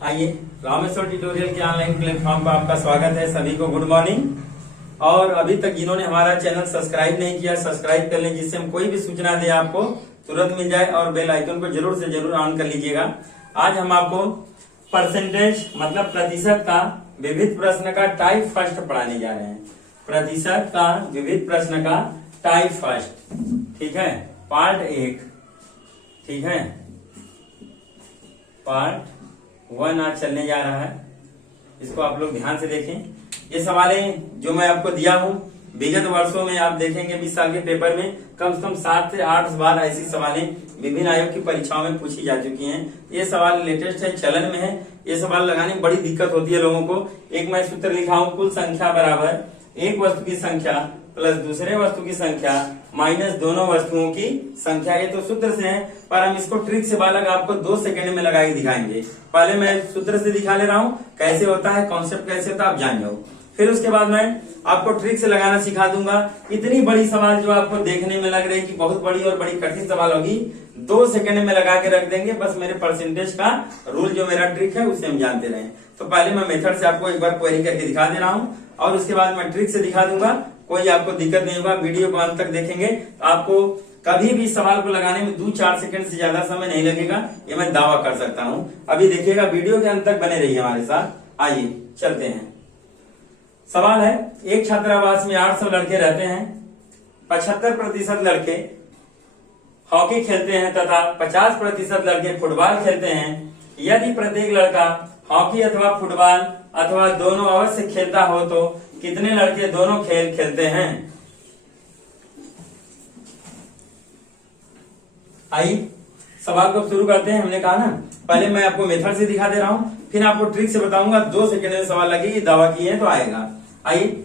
आइए, रामेश्वर ट्यूटोरियल के online platform पर आपका स्वागत है। सभी को गुड मॉर्निंग। और अभी तक जिन्होंने हमारा चैनल सब्सक्राइब नहीं किया, सब्सक्राइब कर लें, जिससे हम कोई भी सूचना दे आपको तुरंत मिल जाए। और बेल आइकन को जरूर से जरूर ऑन कर लीजिएगा। आज हम आपको परसेंटेज मतलब प्रतिशत का विविध प्रश्न का टाइप फर्स्ट पढ़ाने जा रहे हैं। प्रतिशत का विविध प्रश्न का टाइप फर्स्ट, ठीक है, पार्ट 1, ठीक है, पार्ट 1 आज चलने जा रहा है। इसको आप लोग ध्यान से देखें। ये सवालें जो मैं आपको दिया हूं, विगत वर्षों में आप देखेंगे 20 साल के पेपर में कम से कम 7 से 8 बार ऐसी सवालें विभिन्न आयोग की परीक्षाओं में पूछी जा चुकी हैं। ये सवाल लेटेस्ट है, चलन में है। ये सवाल लगाने में बड़ी दिक्कत होती है लोगों को। एक मैं सूत्र लिखा हूं, कुल संख्या बराबर एक वस्तु की संख्या प्लस दूसरे वस्तु की संख्या माइनस दोनों वस्तुओं की संख्या। ये तो सूत्र से है, पर हम इसको ट्रिक से बालक आपको 2 सेकंड में लगा के दिखाएंगे। पहले मैं सूत्र से दिखा ले रहा हूँ कैसे होता है, कॉन्सेप्ट कैसे होता है, आप जान जाओ। फिर उसके बाद मैं आपको ट्रिक से लगाना सिखा दूंगा। इतनी बड़ी सवाल जो आपको देखने में लग रही है कि बहुत बड़ी और बड़ी कठिन सवाल होगी, 2 सेकंड में लगा के रख देंगे। बस मेरे परसेंटेज का रूल जो मेरा ट्रिक है उसे हम जानते रहे। तो पहले मैं मेथड से आपको एक बार क्वेरी करके दिखा दे रहा हूँ और उसके बाद मैं ट्रिक से दिखा दूंगा। कोई आपको दिक्कत नहीं होगा। वीडियो को अंत तक देखेंगे तो आपको कभी भी सवाल को लगाने में 2-4 सेकंड से ज्यादा समय नहीं लगेगा, ये मैं दावा कर सकता हूं। अभी देखिएगा, वीडियो के अंत तक बने रहिए हमारे साथ। आइए चलते हैं। सवाल है, एक छात्रावास में 800 लड़के रहते हैं। 75% लड़के हॉकी खेलते हैं तथा 50% लड़के फुटबॉल खेलते हैं। यदि प्रत्येक लड़का हॉकी अथवा फुटबॉल अथवा दोनों अवश्य खेलता हो तो कितने लड़के दोनों खेल खेलते हैं? आइए सवाल को शुरू करते हैं। हमने कहा ना, पहले मैं आपको मेथड से दिखा दे रहा हूं, फिर आपको ट्रिक से बताऊंगा। 2 सेकंड में सवाल लगेगी, दावा किए तो आएगा। आइए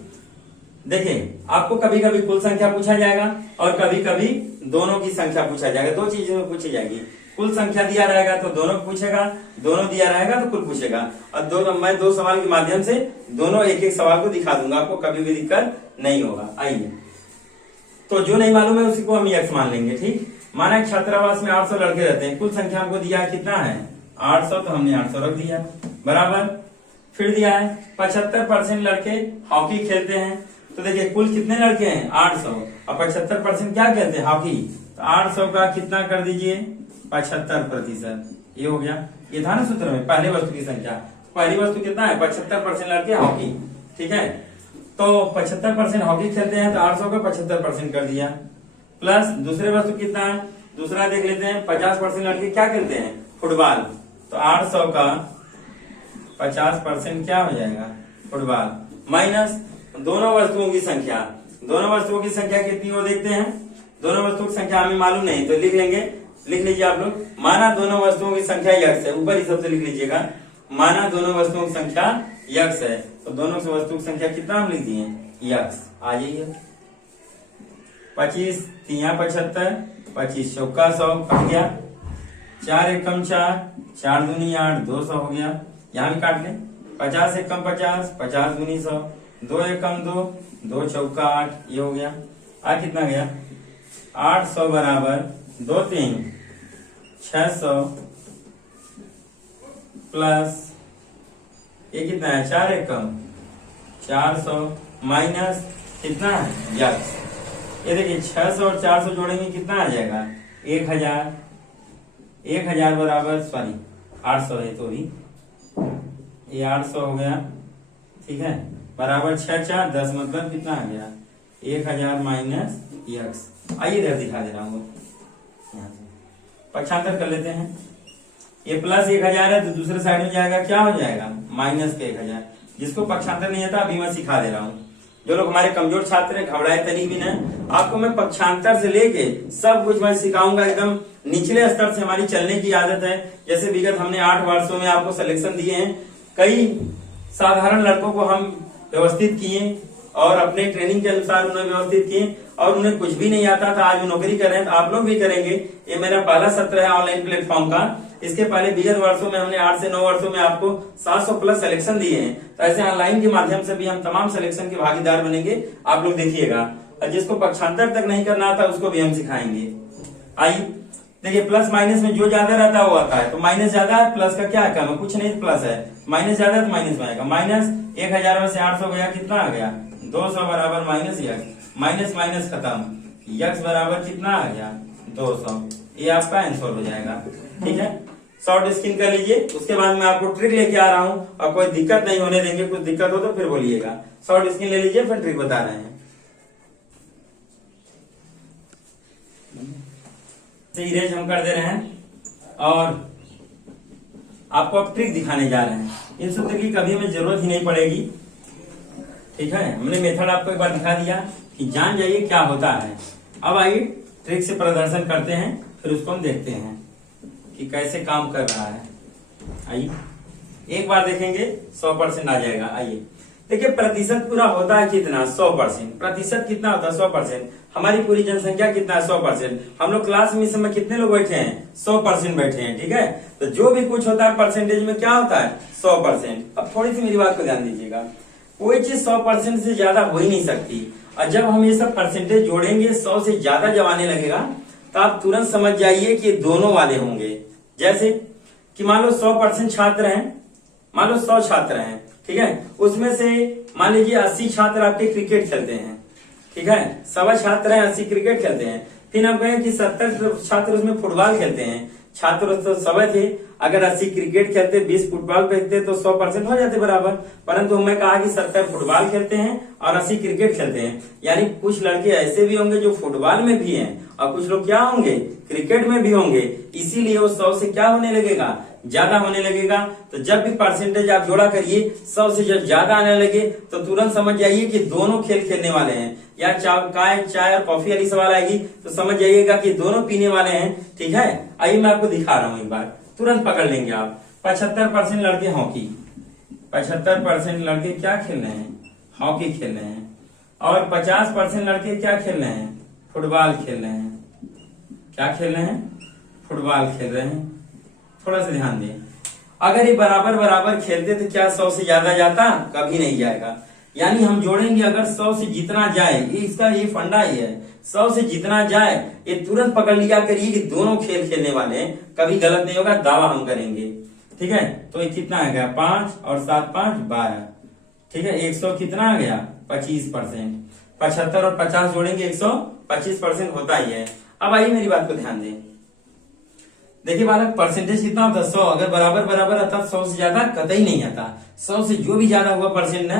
देखिए, आपको कभी कभी कुल संख्या पूछा जाएगा और कभी कभी दोनों की संख्या पूछा जाएगा। 2 चीजें में पूछी जाएगी। कुल संख्या दिया रहेगा तो दोनों पूछेगा, दोनों दिया रहेगा तो कुल पूछेगा। और मैं 2 सवाल के माध्यम से दोनों एक एक सवाल को दिखा दूंगा, आपको कभी भी दिक्कत नहीं होगा। आइए, तो जो नहीं मालूम है उसी को हम x मान लेंगे। ठीक, माना एक छात्रावास में 800 लड़के रहते हैं। कुल संख्या हमको दिया है, कितना है 800, तो हमने 800 रख दिया बराबर। फिर दिया है 75% लड़के हॉकी खेलते हैं। तो देखिए कुल कितने लड़के हैं 800 और 75% क्या खेलते हैं हॉकी। तो 800 का कितना कर दीजिए 75%, ये हो गया। ये था ना सूत्र में, पहले वस्तु की संख्या। पहली वस्तु कितना है 75% लड़के हॉकी, ठीक है। तो 75% हॉकी खेलते हैं तो 800 का 75% कर दिया, प्लस दूसरे वस्तु कितना है, दूसरा देख लेते हैं। 50% लड़के क्या खेलते हैं फुटबॉल, तो 800 का 50% क्या हो जाएगा फुटबॉल, माइनस दोनों वस्तुओं की संख्या। दोनों वस्तुओं की संख्या कितनी हो देखते हैं। दोनों वस्तुओं की संख्या हमें मालूम नहीं, तो लिख लेंगे। लिख लीजिए आप लोग, माना दोनों वस्तुओं की संख्या x है। ऊपर ही सबसे लिख लीजिएगा, माना दोनों वस्तुओं की संख्या x है। तो दोनों से वस्तुओं की संख्या कितना हम लिख दिए x। आ जाइए, 25 3 75, 25 चौका 100 कट गया। 4 एकम 4, 4 दूनी 8, 200 हो गया। यहाँ भी काट लें, 50 एकम 50, 50 दूनी 100, 2 एकम 2, 2 चौका 8, ये हो गया। आ कितना गया 800 बराबर 2 3 600 प्लस ये कितना है 4 एकम 400 माइनस कितना है x। ये देखिए 600 और 400 जोड़ेंगे कितना आ जाएगा 1000। 1000 बराबर 800 है, तो भी ये 800 हो गया, ठीक है, बराबर 6 4 10, मतलब कितना आ गया 1000 माइनस x। आइए इधर दिखा दे रहा हूँ, यहाँ से पक्षांतर कर लेते हैं। ये प्लस 1000 है तो दूसरे साइड में जाएगा, क्या हो जाएगा माइनस के 1000। जिसको पक्षांतर नहीं आता अभी मैं सिखा दे रहा हूँ। जो लोग हमारे कमजोर छात्र हैं, घबराए तनी भी न, आपको मैं पक्षांतर से लेके सब कुछ मैं सिखाऊंगा। एकदम निचले स्तर से हमारी चलने की आदत है। जैसे विगत हमने 8 वर्षों में आपको सिलेक्शन दिए हैं। कई साधारण लड़कों को हम व्यवस्थित किए और अपने ट्रेनिंग के अनुसार उन्हें व्यवस्थित किए, और उन्हें कुछ भी नहीं आता था, आज वो नौकरी कर रहे हैं। तो आप लोग भी करेंगे। ये मेरा पहला सत्र है ऑनलाइन प्लेटफॉर्म का। इसके पहले विगत वर्षों में हमने 8 से 9 वर्षों में आपको 700 प्लस सिलेक्शन दिए हैं। तो ऐसे ऑनलाइन के माध्यम से भी हम तमाम सिलेक्शन के भागीदार बनेंगे, आप लोग देखिएगा। और जिसको पक्षांतर तक नहीं करना आता उसको भी हम सिखाएंगे। आइए देखिए प्लस माइनस में जो ज्यादा रहता है वो आता है, तो माइनस ज्यादा है, प्लस का क्या कम है, कुछ नहीं, प्लस है। माइनस ज्यादा है तो माइनस में आएगा। माइनस 1000 में से 800 गया, कितना आ गया 200 बराबर माइनस यक्स। माइनस माइनस खत्म, यक्स बराबर कितना आ गया 200। ये आपका आंसर हो जाएगा। ठीक है, शॉर्ट स्क्रीन कर लीजिए। उसके बाद मैं आपको ट्रिक लेके आ रहा हूँ और कोई दिक्कत नहीं होने देंगे, कुछ दिक्कत हो तो फिर बोलिएगा। शॉर्ट स्क्रीन ले लीजिए, फिर ट्रिक बता रहे हैं। इरेज हम कर दे रहे हैं और आपको अब ट्रिक दिखाने जा रहे हैं। इन सूत्र की कभी हमें जरूरत ही नहीं पड़ेगी। ठीक है, हमने मेथड आपको एक बार दिखा दिया कि जान जाइए क्या होता है। अब आइए ट्रिक से प्रदर्शन करते हैं, फिर उसको हम देखते हैं कि कैसे काम कर रहा है। आइए एक बार देखेंगे 100% आ जाएगा। आइए देखिए, प्रतिशत पूरा होता है कितना 100%। प्रतिशत कितना होता है 100%। हमारी पूरी जनसंख्या कितना है 100%। हम लोग क्लास में इस समय कितने लोग बैठे हैं 100% बैठे हैं। ठीक है, तो जो भी कुछ होता है परसेंटेज में क्या होता है 100%। अब थोड़ी सी मेरी बात को ध्यान दीजिएगा, कोई चीज 100% से ज्यादा हो ही नहीं सकती। और जब हम ये सब परसेंटेज जोड़ेंगे 100 से ज्यादा जब आने लगेगा तो आप तुरंत समझ जाइए कि दोनों वाले होंगे। जैसे कि मान लो 100% छात्र हैं, मान लो 100 छात्र हैं, ठीक है, उसमें से मान लीजिए 80 छात्र आपके क्रिकेट खेलते हैं। ठीक है, 100 छात्र हैं, 80 क्रिकेट खेलते हैं। फिर हम कहें कि 70 छात्र उसमें फुटबॉल खेलते हैं। छात्र तो 100 थे, अगर 80 क्रिकेट खेलते 20 फुटबॉल खेलते तो 100% हो जाते बराबर। परंतु हमने कहा कि 70 फुटबॉल खेलते हैं और 80 क्रिकेट खेलते हैं, यानी कुछ लड़के ऐसे भी होंगे जो फुटबॉल में भी हैं और कुछ लोग क्या होंगे क्रिकेट में भी होंगे। इसीलिए वो 100 से क्या होने लगेगा ज्यादा होने लगेगा। तो जब भी परसेंटेज आप जोड़ा करिए 100 से जब ज्यादा आने लगे तो तुरंत समझ जाइए कि दोनों खेल खेलने वाले हैं। या चाय और कॉफी वाली सवाल आएगी तो समझ जाइएगा कि दोनों पीने वाले हैं। ठीक है, आइए मैं आपको दिखा रहा हूं एक बार, तुरंत पकड़ लेंगे आप। 75% लड़के हॉकी, 75% लड़के क्या खेल रहे हैं हॉकी खेल रहे हैं। और 50% लड़के क्या खेल रहे हैं फुटबॉल खेल रहे हैं। क्या खेल रहे हैं फुटबॉल खेल रहे हैं। थोड़ा सा ध्यान दें, अगर ये बराबर बराबर खेलते तो क्या 100 से ज्यादा जाता, कभी नहीं जाएगा। यानी हम जोड़ेंगे अगर 100 से जितना जाए, इसका ये फंडा ही है, 100 से जितना जाए ये तुरंत पकड़ लिया करिए कि दोनों खेल खेलने वाले हैं, कभी गलत नहीं होगा, दावा हम करेंगे। ठीक है, तो ये कितना आ गया 5 और 7 5 12। ठीक है, 100 कितना आ गया 25%। 75 और 50 जोड़ेंगे 125% होता ही है। अब आइए मेरी बात को ध्यान दें, देखिए बालक परसेंटेज कितना होता है 100। अगर बराबर बराबर आता 100 से ज्यादा कतई नहीं आता। 100 से जो भी ज्यादा हुआ परसेंट ना,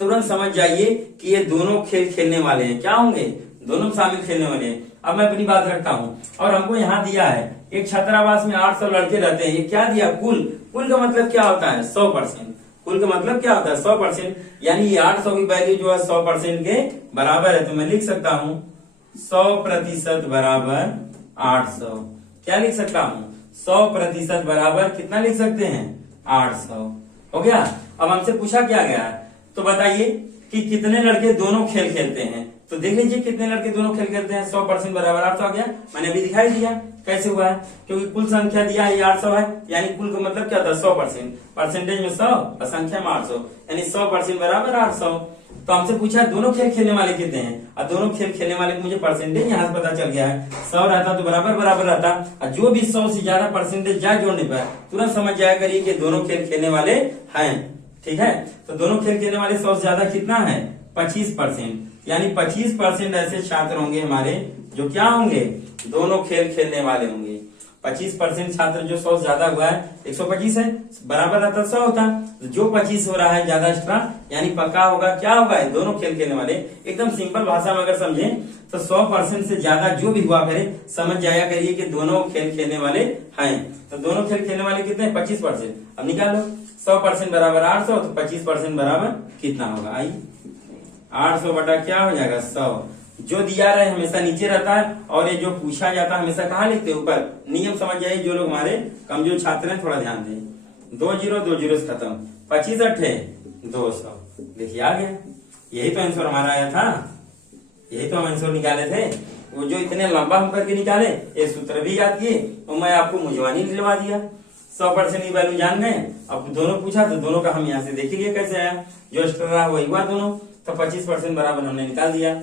तुरंत समझ जाइए कि ये दोनों खेल खेलने वाले हैं। क्या होंगे दोनों शामिल खेलने वाले हैं। अब मैं अपनी बात रखता हूँ और हमको यहाँ दिया है एक छात्रावास में 800 लड़के रहते हैं। ये क्या दिया कुल का मतलब क्या होता है 100%। कुल का मतलब क्या होता है 100%, यानी ये 800 की वैल्यू जो है 100% के बराबर है। तो मैं लिख सकता हूँ 100% बराबर 800। क्या लिख सकता हूँ 100% बराबर कितना लिख सकते हैं 800। हो गया। अब हमसे पूछा क्या गया है, तो बताइए कि कितने लड़के दोनों खेल खेलते हैं। तो देख लीजिए कितने लड़के दोनों खेल खेलते हैं। 100% बराबर 800 आ गया। मैंने अभी दिखाई दिया कैसे हुआ है, क्योंकि कुल संख्या दिया है 800 है, यानी कुल का मतलब क्या था 100%। परसेंटेज में 100 और संख्या में 800, यानी 100% बराबर 800। तो हमसे पूछा दोनों खेल खेलने वाले कितने हैं, और दोनों खेल खेलने वाले को मुझे परसेंटेज यहाँ से पता चल गया है। 100 रहता तो बराबर बराबर रहता, और जो भी 100 से ज्यादा परसेंटेज जाए जोड़ने पर तुरंत समझ जाया करिए कि दोनों खेल खेलने वाले हैं। ठीक है, तो दोनों खेल खेलने वाले 100 से ज्यादा कितना है 25%, यानी 25% ऐसे छात्र होंगे हमारे जो क्या होंगे दोनों खेल खेलने वाले होंगे। 25% छात्र जो 100 ज्यादा हुआ है 125 है, बराबर रहता 100 होता, जो 25 हो रहा है ज्यादा एक्स्ट्रा, यानी पक्का होगा क्या होगा दोनों खेल खेलने वाले। एकदम सिंपल भाषा में अगर समझें तो 100% से ज्यादा जो भी हुआ करे समझ जाया करिए कि दोनों खेल खेलने वाले हैं। तो दोनों खेल खेलने वाले कितने 25%। अब निकालो 100% बराबर 800, तो 25% बराबर कितना होगा। आई 800 बटा क्या हो जाएगा 100। जो दिया रहे हमेशा नीचे रहता है, और ये जो पूछा जाता है हमेशा कहाँ लिखते हैं ऊपर। नियम समझ जाइए, जो लोग हमारे कमजोर छात्र हैं थोड़ा ध्यान दें। 2 जीरो से खत्म, 25 अट्ठे 200। देखिए आ गया, यही तो आंसर हमारा आया था, यही तो हम आंसर निकाले थे। वो जो इतने लंबा हम करके निकाले, ये सूत्र भी याद किए, तो मैं आपको मुझवानी दिलवा दिया। 100% की वैल्यू जान गए। अब दोनों पूछा तो दोनों का हम यहाँ से देख लिए कैसे आया, जो एक्स्ट्रा रहा वही हुआ दोनों, तो 25% बराबर हमने निकाल दिया।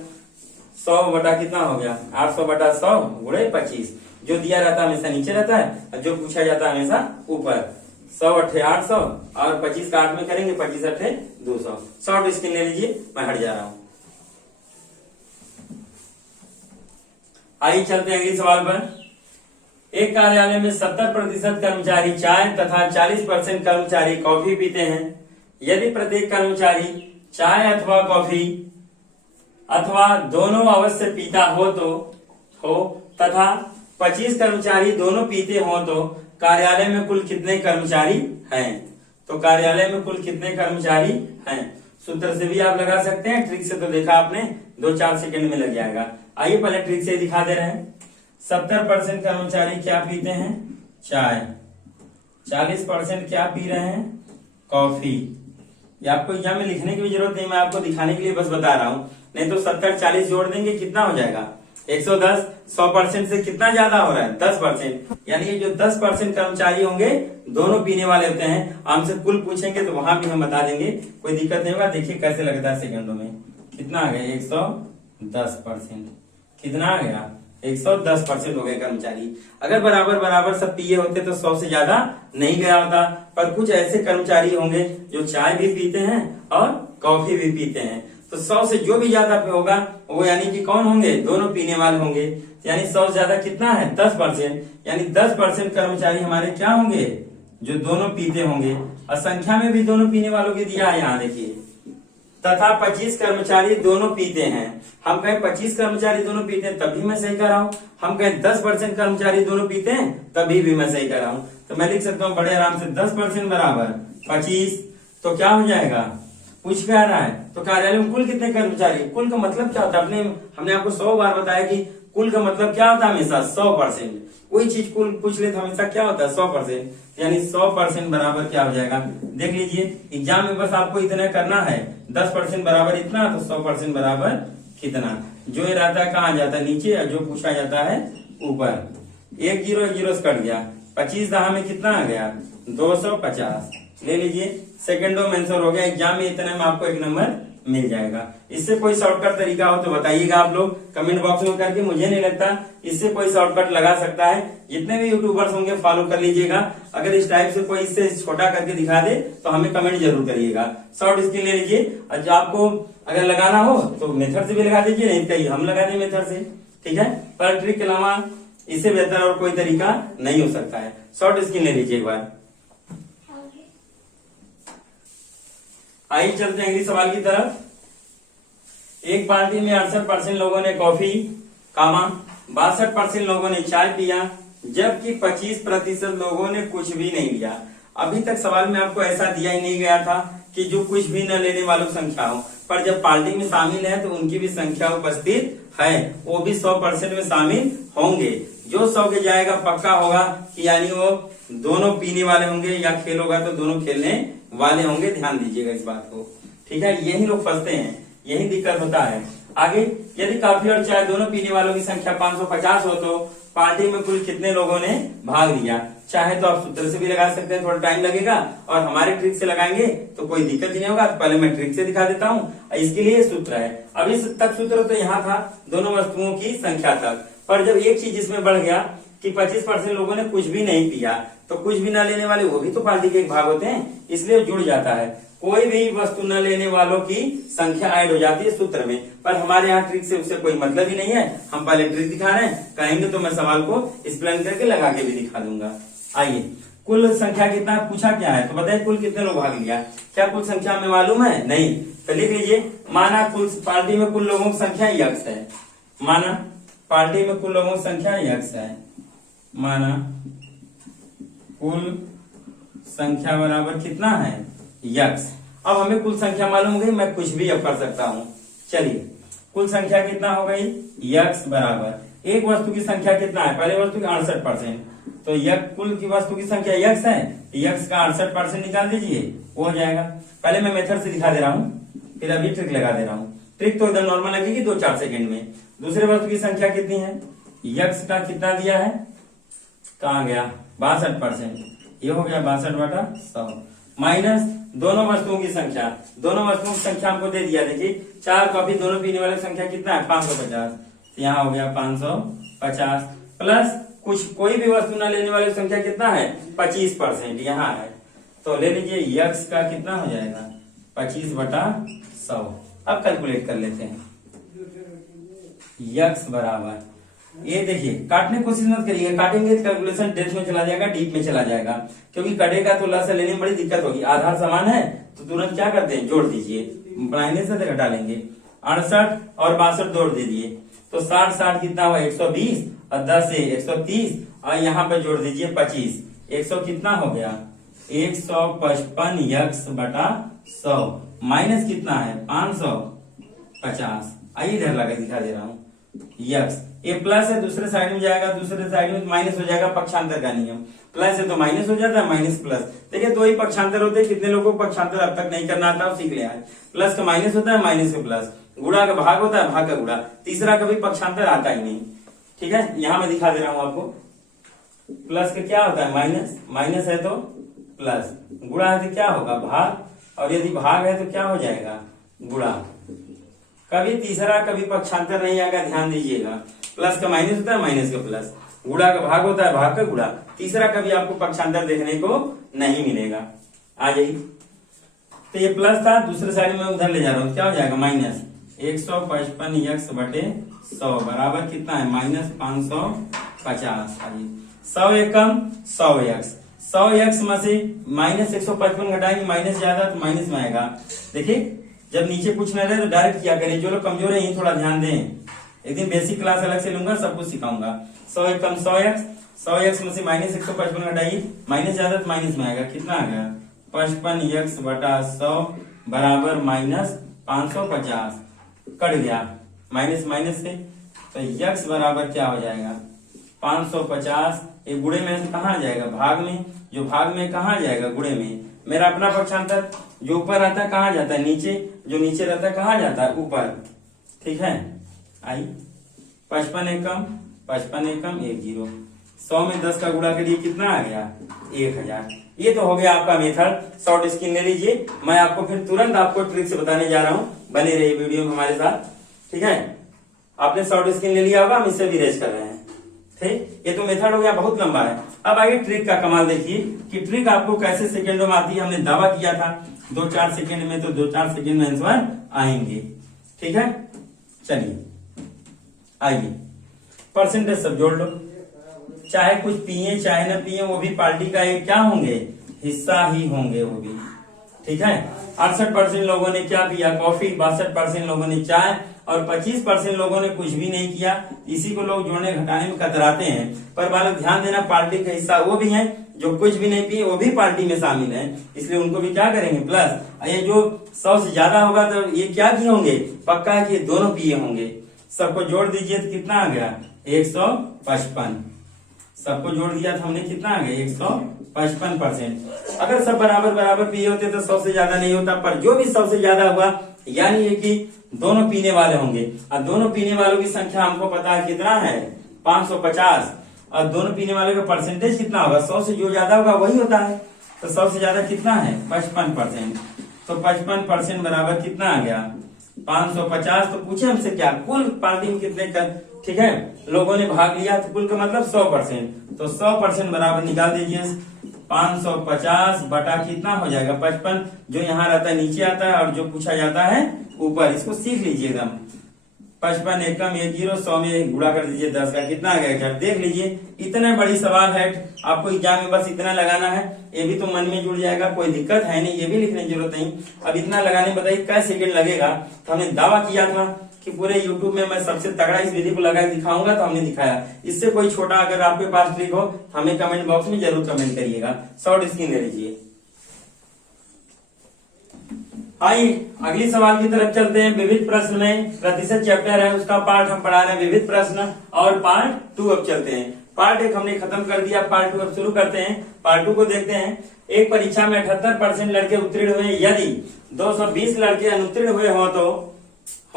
100 बटा कितना हो गया 800 बटा 100 गुणे 25। जो दिया रहता है हमेशा नीचे रहता है और जो पूछा जाता है हमेशा ऊपर। 100 अट्ठे 800 और 25 का 8 में करेंगे 25 अट्ठे 200। शॉर्ट स्क्रीन ले लीजिए, मैं हट जा रहा हूं। आइए चलते हैं अगले सवाल पर। एक कार्यालय में 70% कर्मचारी चाय तथा 40% कर्मचारी कॉफी पीते हैं। यदि प्रत्येक कर्मचारी चाय अथवा कॉफी अथवा दोनों अवश्य पीता हो तथा 25 कर्मचारी दोनों पीते हो तो कार्यालय में कुल कितने कर्मचारी हैं? तो कार्यालय में कुल कितने कर्मचारी हैं? सूत्र से भी आप लगा सकते हैं, ट्रिक से तो देखा आपने, 2-4 सेकंड में लग जाएगा। आइए पहले ट्रिक से दिखा दे रहे हैं। 70% कर्मचारी क्या पीते हैं? चाय। 40% क्या पी रहे हैं? कॉफी। ये आपको एग्जाम में लिखने की भी जरूरत नहीं, मैं आपको दिखाने के लिए बस बता रहा हूं। नहीं तो 70-40 जोड़ देंगे कितना हो जाएगा? 110। 100% से कितना ज्यादा हो रहा है? 10%। यानी ये जो 10% कर्मचारी होंगे दोनों पीने वाले होते हैं। हमसे कुल पूछेंगे तो वहां भी हम बता देंगे, कोई दिक्कत नहीं होगा। देखिए कैसे लगता है सेकंडों में। कितना आ गया? 110%। कितना आ गया? 110% हो गए कर्मचारी। अगर बराबर बराबर सब पिए होते तो 100 से ज्यादा नहीं गया होता। पर कुछ ऐसे कर्मचारी होंगे जो चाय भी पीते हैं और कॉफी भी पीते हैं, तो 100 से जो भी ज्यादा होगा वो यानी कि कौन होंगे? दोनों पीने वाले होंगे। यानी 100 से ज्यादा कितना है? 10%। यानी 10% कर्मचारी हमारे क्या होंगे? जो दोनों पीते होंगे। और संख्या में भी दोनों पीने वालों की दिया है, यहाँ देखिए। तथा 25 कर्मचारी दोनों पीते हैं। हम कहें 25 कर्मचारी दोनों पीते हैं तभी मैं सही कर रहा हूं। हम कहें 10% कर्मचारी दोनों पीते हैं तभी भी मैं सही कर रहा हूं। तो मैं लिख सकता हूं बड़े आराम से 10% बराबर 25। तो क्या हो जाएगा? पूछ क्या रहा है? तो कार्यालय में कुल कितने कर्मचारी? कुल का मतलब क्या होता है? हमने आपको 100 बार बताया कि कुल का मतलब क्या होता है? हमेशा 100%। कोई चीज कुल पूछ ले तो हमेशा क्या होता है? 100%। यानी 100% बराबर क्या हो जाएगा? देख लीजिए एग्जाम में बस आपको इतना करना है। 10% बराबर इतना, तो 100% बराबर कितना? जो ये रहता है कहाँ जाता है? नीचे। और जो पूछा जाता है ऊपर। 1 0 0 से कट गया। 25 दहा में कितना आ गया? 250। ले लीजिए, सेकंडों में आंसर हो गया। एग्जाम में इतने में आपको 1 नंबर मिल जाएगा। इससे कोई शॉर्टकट तरीका हो तो बताइएगा आप लोग कमेंट बॉक्स में करके। मुझे नहीं लगता इससे कोई शॉर्टकट लगा सकता है। जितने भी यूट्यूबर्स होंगे फॉलो कर लीजिएगा। अगर इस टाइप से कोई इससे छोटा करके दिखा दे तो हमें कमेंट जरूर करिएगा। शॉर्ट स्क्रीन ले लीजिए। जो आपको अगर लगाना हो तो मेथड से भी लगा दीजिए, नहीं कहीं हम लगा दें मेथड से, ठीक है। पर ट्रिक के अलावा इससे बेहतर और कोई तरीका नहीं हो सकता है। शॉर्ट स्क्रीन ले लीजिए एक बार। आइए चलते हैं अगले सवाल की तरफ। एक पार्टी में 68% लोगों ने कॉफी 62% लोगों ने चाय पिया, जबकि 25% लोगों ने कुछ भी नहीं लिया। अभी तक सवाल में आपको ऐसा दिया ही नहीं गया था कि जो कुछ भी न लेने वालों की संख्या हो, पर जब पार्टी में शामिल है तो उनकी भी संख्या उपस्थित है, वो भी 100% में शामिल होंगे। जो 100 के जाएगा पक्का होगा कि यानी वो दोनों पीने वाले होंगे, या खेल होगा तो दोनों खेलने वाले होंगे। ध्यान दीजिएगा इस बात को, ठीक है। यही लोग फंसते हैं, यही दिक्कत होता है। आगे, यदि कॉफी और चाय दोनों पीने वालों की संख्या 550 हो तो पार्टी में कुल कितने लोगों ने भाग लिया? चाहे तो आप सूत्र से भी लगा सकते हैं, थोड़ा टाइम लगेगा, और हमारे ट्रिक से लगाएंगे तो कोई दिक्कत ही नहीं होगा। तो पहले मैं ट्रिक से दिखा देता हूँ। इसके लिए सूत्र है। अभी तक सूत्र तो यहाँ था दोनों वस्तुओं की संख्या तक, पर जब एक चीज इसमें बढ़ गया कि 25% लोगों ने कुछ भी नहीं पिया, तो कुछ भी न लेने वाले वो भी तो पार्टी के एक भाग होते हैं, इसलिए जुड़ जाता है। कोई भी वस्तु न लेने वालों की संख्या ऐड हो जाती है सूत्र में, पर हमारे यहाँ ट्रिक से उससे कोई मतलब ही नहीं है। हम पहले ट्रिक दिखा रहे हैं, कहेंगे तो मैं सवाल को एक्सप्लेन करके लगा के भी दिखा दूंगा। आइए, कुल संख्या कितना पूछा क्या है, तो बताइए कुल कितने लोग भाग लिया? क्या कुल संख्या हमें मालूम है? नहीं। तो लिख लीजिए, माना कुल पार्टी में कुल लोगों की संख्या x है। माना पार्टी में कुल लोगों की संख्या x है। माना कुल संख्या बराबर कितना है? x। अब हमें कुल संख्या मालूम हो गई, मैं कुछ भी अब कर सकता हूँ। चलिए, कुल संख्या कितना हो गई? x बराबर एक वस्तु की संख्या कितना है? पहले वस्तु की 68%, तो कुल की वस्तु की संख्या x है, x का 68% निकाल दीजिए, वो हो जाएगा। पहले मैं मेथड से दिखा दे रहा हूँ, फिर अभी ट्रिक लगा दे रहा हूँ। ट्रिक तो एकदम नॉर्मल लगेगी 2-4 सेकंड में। दूसरे वस्तु की संख्या कितनी है? x का कितना दिया है? कहाँ गया? 62%। ये हो गया 62/100। माइनस दोनों वस्तुओं की संख्या, दोनों वस्तुओं की संख्या हमको दे दिया। देखिए 4 कॉफी दोनों पीने वाले की संख्या कितना है 550, यहाँ हो गया 550 प्लस कुछ कोई भी वस्तु न लेने वाली संख्या कितना है 25%, यहाँ है। तो ले लीजिए यक्स का कितना हो जाएगा 25/100। अब कैलकुलेट कर लेते हैं। यक्स बराबर, ये देखिए काटने की कोशिश मत करिएगा, काटेंगे तो कैलकुलेशन डेथ में चला जाएगा, डीप में चला जाएगा, क्योंकि कटेगा तो लस लेने में बड़ी दिक्कत होगी। आधार समान है तो तुरंत क्या करते हैं जोड़ दीजिए, माइनस से घटा लेंगे। 68 और 62 जोड़ दीजिए तो 60 कितना हुआ 120 और 10 से 130 और यहाँ पे जोड़ दीजिए 25, 100 कितना हो गया 155 यक्स बटा 100 माइनस कितना है 550। आइए इधर लगा दिखा दे रहा हूँ। यक्स ये प्लस है, दूसरे साइड में जाएगा, दूसरे साइड में माइनस हो जाएगा, पक्षांतर का नियम। प्लस है तो माइनस हो जाता है, माइनस प्लस। देखिए दो ही पक्षांतर होते हैं, कितने लोगों को पक्षांतर अब तक नहीं करना आता सीख लिया है। प्लस का माइनस होता है, माइनस का प्लस, गुणा का भाग होता है, भाग का गुणा, तीसरा कभी पक्षांतर आता ही नहीं। ठीक है, यहाँ मैं दिखा दे रहा हूँ आपको। प्लस का क्या होता है माइनस, माइनस है तो प्लस, गुणा है तो क्या होगा भाग, और यदि भाग है तो क्या हो जाएगा गुणा। कभी तीसरा कभी पक्षांतर नहीं आएगा, ध्यान दीजिएगा। प्लस का माइनस होता है, माइनस का प्लस, गुणा का भाग होता है, भाग का गुणा, तीसरा कभी आपको पक्षांतर देखने को नहीं मिलेगा। आ जाइए, तो ये प्लस था, दूसरे साइड में उधर ले जा रहा हूँ, क्या हो जाएगा माइनस 155 यक्स बटे 100 बराबर कितना है माइनस 550। 100 एकम 100 यक्स, 100 यक्स में से माइनस 155 घटाएंगे, माइनस ज्यादा तो माइनस में आएगा। देखिए जब नीचे कुछ न रहे तो डायरेक्ट क्या करें, जो लोग कमजोर है यही थोड़ा ध्यान दें। एक दिन बेसिक क्लास अलग से लूंगा, सब कुछ सिखाऊंगा। 100 एकम 100 यक्स, 100 यक्स में से माइनस 155 घटाइए, माइनस ज्यादा तो माइनस में आएगा, कितना आ गया 55 यक्स बटा 100 बराबर माइनस 550। कट गया माइनस माइनस से, तो यक्स बराबर क्या हो जाएगा 550। ये गुणे में कहाँ जाएगा भाग में, जो भाग में कहाँ जाएगा गुणे में। मेरा अपना पक्षांतर जो ऊपर रहता है कहाँ जाता है नीचे, जो नीचे रहता है कहाँ जाता है ऊपर। ठीक है, आई 55 एकम 10, 100 में 10 का गुणा करिए, कितना आ गया 1000। ये तो हो गया आपका मेथड। शॉर्ट स्क्रीन ले लीजिए, मैं आपको फिर तुरंत आपको ट्रिक से बताने जा रहा हूँ, बने रहिए वीडियो में हमारे साथ। ठीक है, आपने शॉर्ट स्क्रीन ले लिया होगा, हम इससे भी रेस कर रहे हैं। ठीक, ये तो मेथड हो गया, बहुत लंबा है। अब आगे ट्रिक का कमाल देखिए कि ट्रिक आपको कैसे सेकंडों में आती है। हमने दावा किया था 2-4 सेकंड में, तो 2-4 सेकंड में आंसर आएंगे। ठीक है, चलिए आइए परसेंटेज सब जोड़ लो। चाहे कुछ पिए चाहे न पिए, वो भी पार्टी का एक क्या होंगे हिस्सा ही होंगे वो भी। ठीक है, 68% लोगों ने क्या पिया कॉफी, 62% लोगों ने चाय और 25% लोगों ने कुछ भी नहीं किया। इसी को लोग जोड़ने घटाने में कतराते हैं, पर बालक ध्यान देना पार्टी का हिस्सा वो भी है जो कुछ भी नहीं पिए, वो भी पार्टी में शामिल है, इसलिए उनको भी क्या करेंगे प्लस। ये जो 100 से ज्यादा होगा तो ये क्या किए होंगे, पक्का है कि ये दोनों पिए होंगे। सबको जोड़ दीजिए तो कितना आ गया 155। सबको जोड़ दिया था हमने, कितना आ गया 155%। अगर सब बराबर बराबर पिए होते तो 100 से ज्यादा नहीं होता, पर जो भी 100 से ज्यादा हुआ यानी ये कि दोनों पीने वाले होंगे। और दोनों पीने वालों की संख्या हमको पता है कितना है 550, और दोनों पीने वालों का परसेंटेज कितना होगा 100 से जो ज्यादा होगा वही होता है। तो 100 से ज्यादा कितना है 55%, तो 55% बराबर कितना आ गया 550। तो पूछे हमसे क्या कुल पार्टी में कितने का, ठीक है, लोगों ने भाग लिया, तो कुल का मतलब 100%। तो 100% बराबर निकाल दीजिए 550 बटा कितना हो जाएगा 55, जो यहाँ रहता है नीचे आता है और जो पूछा जाता है ऊपर। इसको सीख लीजिए एकदम। 55 एकम 10, 100 में गुणा कर दीजिए 10 का, कितना आ गया 4। देख लीजिए इतने बड़ी सवाल है, आपको एग्जाम में बस इतना लगाना है, ये भी तो मन में जुड़ जाएगा, कोई दिक्कत है नहीं, ये भी लिखने की जरूरत नहीं। अब इतना लगाने बताइए क्या सेकंड लगेगा। तो हमने दावा किया था कि पूरे YouTube में मैं सबसे तगड़ा इस विधि को लगा दिखाऊंगा, तो हमने दिखाया। इससे कोई छोटा अगर आपके पास ट्रिक हो हमें कमेंट बॉक्स में जरूर कमेंट करिएगा। शॉर्ट स्क्रीन ले लीजिए। आइए अगली सवाल की तरफ चलते हैं। विविध प्रश्न में प्रतिशत चैप्टर है, उसका पार्ट हम पढ़ा रहे हैं विविध प्रश्न, और पार्ट 2 अब चलते हैं। पार्ट 1 हमने खत्म कर दिया, पार्ट 2 अब शुरू करते हैं। पार्ट 2 को देखते हैं। एक परीक्षा में 78% लड़के उत्तीर्ण हुए, यदि 220 लड़के अनुत्तीर्ण हुए हो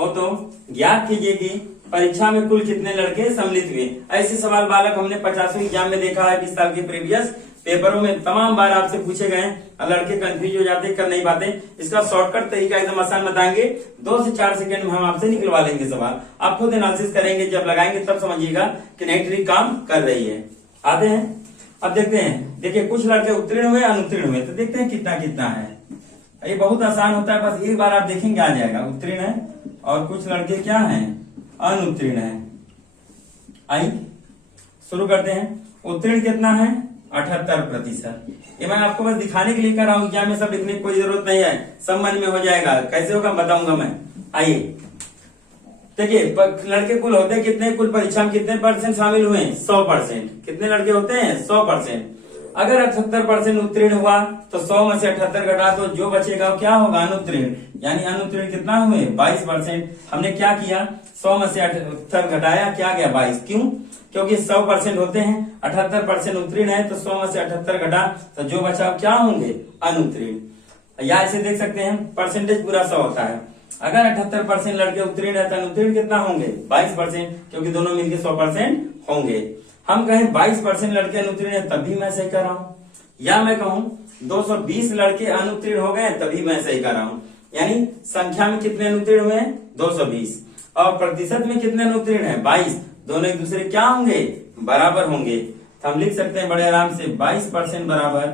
तो ज्ञात कीजिए कि परीक्षा में कुल कितने लड़के सम्मिलित हुए। ऐसे सवाल बालक हमने 50वें एग्जाम में देखा है 20 साल के प्रीवियस पेपरों में तमाम बार आपसे पूछे गए हैं और लड़के कंफ्यूज हो जाते, कर नहीं पाते। इसका शॉर्टकट तरीका एकदम आसान बताएंगे, 2 से 4 सेकंड में हम आपसे निकलवा लेंगे सवाल। आप खुद एनालिसिस करेंगे, जब लगाएंगे तब समझिएगा कि नई ट्रिक काम कर रही है। आते हैं, अब देखते हैं। देखिए कुछ लड़के उत्तीर्ण हुए, अनुत्तीर्ण हुए, तो देखते हैं कितना कितना है। ये बहुत आसान होता है, बस एक बार आप देखेंगे आ जाएगा। उत्तीर्ण है और कुछ लड़के क्या हैं, अनुत्तीर्ण है। आइए शुरू करते हैं। उत्तीर्ण कितना है, 78%। ये मैं आपको बस दिखाने के लिए कर रहा हूँ, क्या में सब लिखने की कोई जरूरत नहीं है, सब मन में हो जाएगा। कैसे होगा बताऊंगा मैं। आइए देखिए, लड़के कुल होते हैं कितने, कुल परीक्षा में कितने परसेंट शामिल हुए, 100%। कितने लड़के होते हैं, 100%। अगर 78% उत्तीर्ण हुआ तो 100 में से 78 घटा तो जो बचेगा वो क्या होगा, अनुत्तीर्ण। यानी अनुत्तीर्ण कितना हुए, 22%। हमने क्या किया, 100 में से 78 घटाया, क्या गया 22। क्यों, क्योंकि 100% होते हैं, 78% उत्तीर्ण है, तो 100 में से 78 घटा तो जो बचा क्या होंगे, अनुत्तीर्ण। या ऐसे देख सकते हैं, परसेंटेज पूरा 100 होता है। अगर 78% लड़के उत्तीर्ण है तो अनुत्तीर्ण कितना होंगे, 22%, क्योंकि दोनों मिलकर 100% होंगे। हम कहें 22% लड़के अनुत्तीर्ण है तभी मैं सही कर रहा हूं, या मैं कहूं 220 लड़के अनुत्तीर्ण हो गए तभी मैं सही कर रहा हूं। यानी संख्या में कितने अनुत्तीर्ण हुए, 220, और प्रतिशत में कितने अनुत्तीर्ण है, 22। दोनों एक दूसरे क्या होंगे, बराबर होंगे। तो हम लिख सकते हैं बड़े आराम से 22% बराबर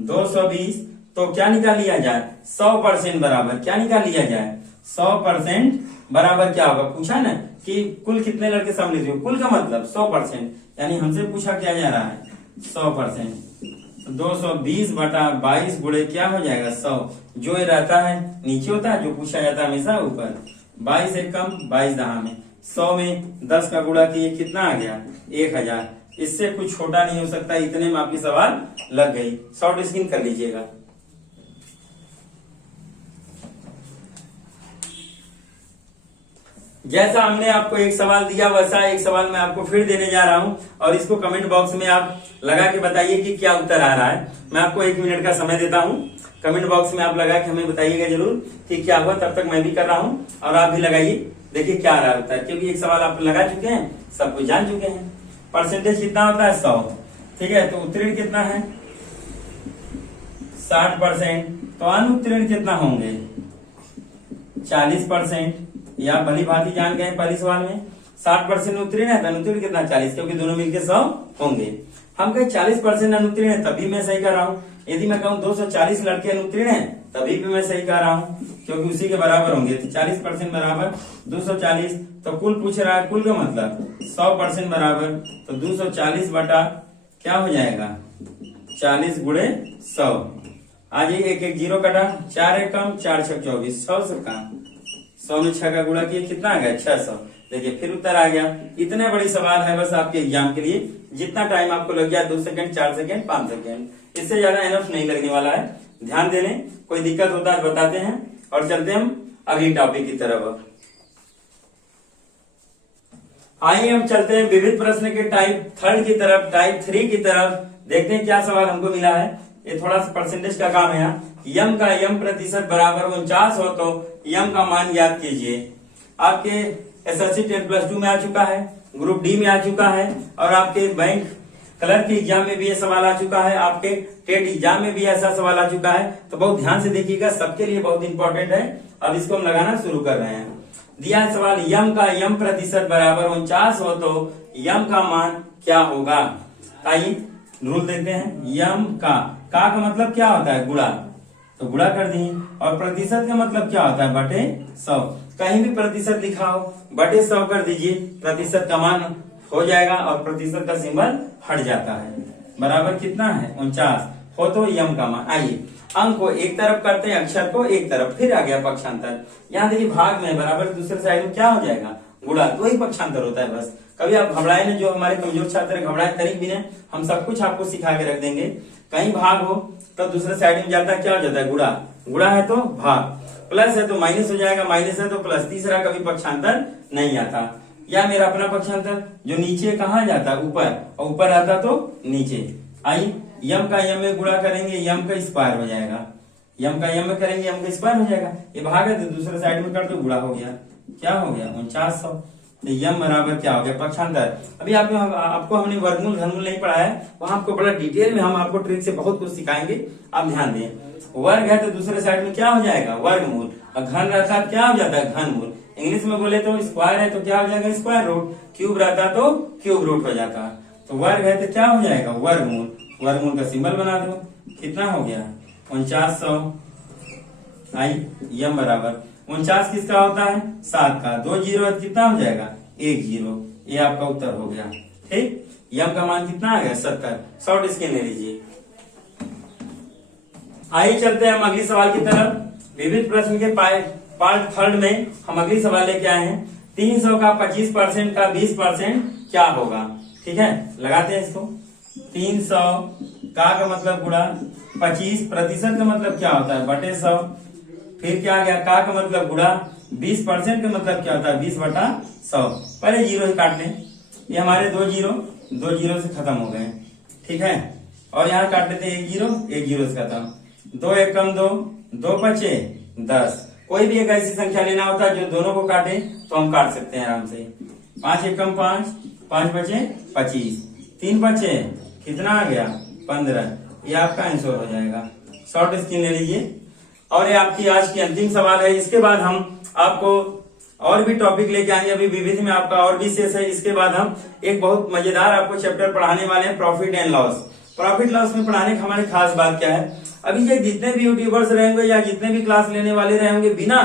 220। तो क्या निकाल लिया जाए, 100% बराबर क्या निकाल लिया जाए, 100% बराबर क्या होगा, पूछा ना कि कुल कितने लड़के सम्मिलित हुए, कुल का मतलब 100%। यानी हमसे पूछा क्या जा रहा है, 100%। 220 बटा 22 गुणे क्या हो जाएगा, 100। जो ये रहता है नीचे होता है, जो पूछा जाता है हमेशा ऊपर। 22 एक कम 22 दहा में 100 में 10 का गुणा किए कितना आ गया, 1000। इससे कुछ छोटा नहीं हो सकता। इतने में आपकी सवाल लग गई। शॉर्ट स्क्रीन कर लीजिएगा। जैसा हमने आपको एक सवाल दिया वैसा एक सवाल मैं आपको फिर देने जा रहा हूं, और इसको कमेंट बॉक्स में आप लगा के बताइए कि क्या उत्तर आ रहा है। मैं आपको 1 मिनट का समय देता हूं, कमेंट बॉक्स में आप लगा के हमें बताइएगा जरूर कि क्या हुआ। तब तक मैं भी कर रहा हूं और आप भी लगाइए, देखिए क्या आ रहा होता है। क्योंकि एक सवाल आप लगा चुके हैं, सब कुछ जान चुके हैं। परसेंटेज कितना होता है, 100, ठीक है। तो उत्तीर्ण कितना है, 60%। तो अनुत्तीर्ण कितना होंगे, 40%। या भली भांति जान गए पहले सवाल में। 60% उत्तीर्ण है तो अनुत्तीर्ण कितना, 40, क्योंकि दोनों मिलकर 100 होंगे। हम कहें 40% अनुत्तीर्ण है तभी मैं सही कर रहा हूँ। यदि मैं कहूँ 240 लड़के अनुत्तीर्ण है तभी भी मैं सही कर रहा हूँ, क्योंकि उसी के बराबर होंगे। तो 40% बराबर 240। तो कुल पूछ रहा है, कुल का मतलब 100% बराबर, तो 240 बटा क्या हो जाएगा, 40 गुणे 100। आ जाइए, एक एक जीरो कटा, 4 एक कम 4 6 24, 100 से कम। 100 में 6 का गुणा किए कितना आ गया, 600। देखिए फिर उत्तर आ गया। इतने बड़ी सवाल है बस आपके एग्जाम के लिए। जितना टाइम आपको लग गया 2 सेकंड 4 सेकंड 5 सेकंड, इससे ज्यादा एनफ नहीं लगने वाला है। ध्यान दे लें, कोई दिक्कत होता है बताते हैं और चलते हम अगली टॉपिक की तरफ। आइए हम चलते हैं विविध प्रश्न के टाइप 3 की तरफ, टाइप 3 की तरफ। देखते हैं क्या सवाल हमको मिला है। ये थोड़ा सा परसेंटेज का काम है यहाँ। यम का यम प्रतिशत बराबर 49 हो तो यम का मान ज्ञात कीजिए। आपके एसएससी 10+2 में आ चुका है, ग्रुप डी में आ चुका है, और आपके बैंक क्लर्क के एग्जाम में भी ये सवाल आ चुका है, आपके टेट एग्जाम में भी ऐसा सवाल आ चुका है। तो बहुत ध्यान से देखिएगा, सबके लिए बहुत इंपॉर्टेंट है। अब इसको हम लगाना शुरू कर रहे हैं। दिया है सवाल, यम का यम प्रतिशत बराबर 49 हो तो यम का मान क्या होगा। आइए रूल देखते हैं। यम का मतलब क्या होता है, गुणा, तो गुणा कर दिए। और प्रतिशत का मतलब क्या होता है, बटे 100। कहीं भी प्रतिशत लिखा हो बटे 100 कर दीजिए, प्रतिशत का मान हो जाएगा और प्रतिशत का सिंबल हट जाता है। बराबर कितना है, 49 हो तो यम का मान। आइए अंक को एक तरफ करते हैं, अक्षर को एक तरफ, फिर आ गया पक्षांतर। यहाँ देखिए भाग में बराबर, दूसरे साइड में क्या हो जाएगा, गुणा। तो वही पक्षांतर होता है बस। कभी आप घबराए न, जो हमारे कमजोर छात्र घबराए तरीक भी न, हम सब कुछ आपको सिखा के रख देंगे। कहीं भाग हो तो दूसरे साइड में जाता है, क्या हो जाता है, गुणा। गुणा है तो भाग, प्लस है तो माइनस हो जाएगा, माइनस है तो प्लस। तीसरा कभी पक्षांतर नहीं आता। या मेरा अपना पक्षांतर जो नीचे कहाँ जाता है, ऊपर, और ऊपर आता तो नीचे। आइए यम का यम में गुणा करेंगे, यम का स्क्वायर हो जाएगा। यम का यम में करेंगे, यम का स्क्वायर हो जाएगा। ये भाग है तो दूसरे साइड में कर दो, गुणा हो गया। क्या हो गया, 4900। यम बराबर क्या हो गया, पक्षांतर। अभी आपको हमने वर्गमूल घनमूल नहीं पढ़ा है, वहां आपको बड़ा डिटेल में हम आपको ट्रिक से बहुत कुछ सिखाएंगे, आप ध्यान दें। वर्ग है तो दूसरे साइड में क्या हो जाएगा, वर्गमूल, और घन रहता है क्या हो जाता है, घनमूल। इंग्लिश में बोले तो स्क्वायर है तो क्या हो जाएगा, स्क्वायर रूट। क्यूब रहता तो क्यूब रूट हो जाता। तो वर्ग है तो क्या हो जाएगा, वर्गमूल। वर्गमूल का सिंबल बना दो, कितना हो गया 4900। आई यम बराबर 49 किसका होता है, 7 का। 2 जीरो कितना हो जाएगा, 1 जीरो। ये आपका उत्तर हो गया। ठीक, यम का मान कितना आ गया, 70। शॉर्ट स्क्रीन ले लीजिए। आइए चलते हैं हम अगली सवाल की तरफ। विविध प्रश्न के पार्ट थर्ड में हम अगली सवाल लेके आए हैं। 300 का 25% का 20% क्या होगा। ठीक है, लगाते हैं इसको। 300 का मतलब गुणा 25% का मतलब क्या होता है, बटे 100। फिर क्या आ गया, का मतलब गुणा 20% का मतलब क्या होता है, 20/100। पहले जीरो ही काट लें, ये हमारे 2 जीरो से खत्म हो गए। ठीक है, और यहाँ काट लेते हैं 1 जीरो से खत्म। 2 एकम 2, 2 पचे 10। कोई भी एक ऐसी संख्या लेना होता है जो दोनों को काटे तो हम काट सकते हैं आराम से। 5 एकम 5, 5 पचे 25, 3 पचे कितना आ गया 15। ये आपका आंसर हो जाएगा। शॉर्ट स्क्रीन ले लीजिए। और ये आपकी आज की अंतिम सवाल है। इसके बाद हम आपको और भी टॉपिक लेके आएंगे। अभी विविध में आपका और भी शेष है। इसके बाद हम एक बहुत मजेदार आपको चैप्टर पढ़ाने वाले हैं, profit and loss. Profit loss में पढ़ाने की हमारी खास बात क्या है, अभी ये जितने भी यूट्यूबर्स रहेंगे या जितने भी क्लास लेने वाले रहेंगे, बिना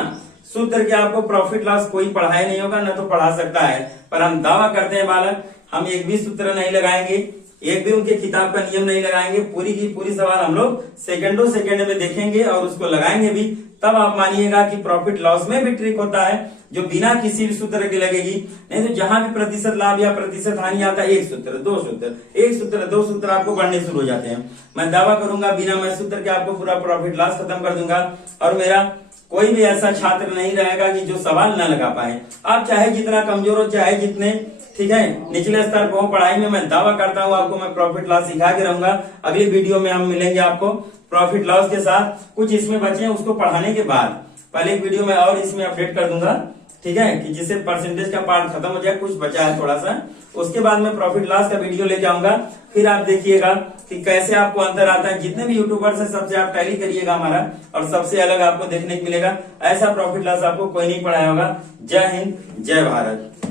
सूत्र के आपको प्रॉफिट लॉस कोई पढ़ाया नहीं होगा, न तो पढ़ा सकता है। पर हम दावा करते हैं बालक, हम एक भी सूत्र नहीं लगाएंगे, एक भी उनके किताब का नियम नहीं लगाएंगे। पूरी की पूरी सवाल हम लोग सेकंडों सेकंड में देखेंगे और उसको लगाएंगे भी, तब आप मानिएगा कि प्रॉफिट लॉस में भी ट्रिक होता है जो बिना किसी भी सूत्र के लगेगी। नहीं तो जहां भी प्रतिशत लाभ या प्रतिशत हानि आता है, एक सूत्र, 2 सूत्र, एक सूत्र, 2 सूत्र आपको बढ़ने शुरू हो जाते हैं। मैं दावा करूंगा बिना मैं सूत्र के आपको पूरा प्रॉफिट लॉस खत्म कर दूंगा। और मेरा कोई भी ऐसा छात्र नहीं रहेगा कि जो सवाल न लगा पाए। आप चाहे जितना कमजोर हो, चाहे जितने, ठीक है, निचले स्तर पर हो पढ़ाई में, मैं दावा करता हूँ आपको मैं प्रॉफिट लॉस सिखा के रहूंगा। अगली वीडियो में हम मिलेंगे आपको प्रॉफिट लॉस के साथ। कुछ इसमें बचे हैं उसको पढ़ाने के बाद पहले एक वीडियो में और इसमें अपडेट कर दूंगा, ठीक है, कि जिससे परसेंटेज का पार्ट खत्म हो जाए। कुछ बचा है थोड़ा सा, उसके बाद मैं प्रॉफिट लॉस का वीडियो लेके आऊंगा। फिर आप देखिएगा कि कैसे आपको अंतर आता है। जितने भी यूट्यूबर्स हैं सबसे आप टैली करिएगा हमारा, और सबसे अलग आपको देखने को मिलेगा। ऐसा प्रॉफिट लॉस आपको कोई नहीं पढ़ाया होगा। जय हिंद, जय भारत।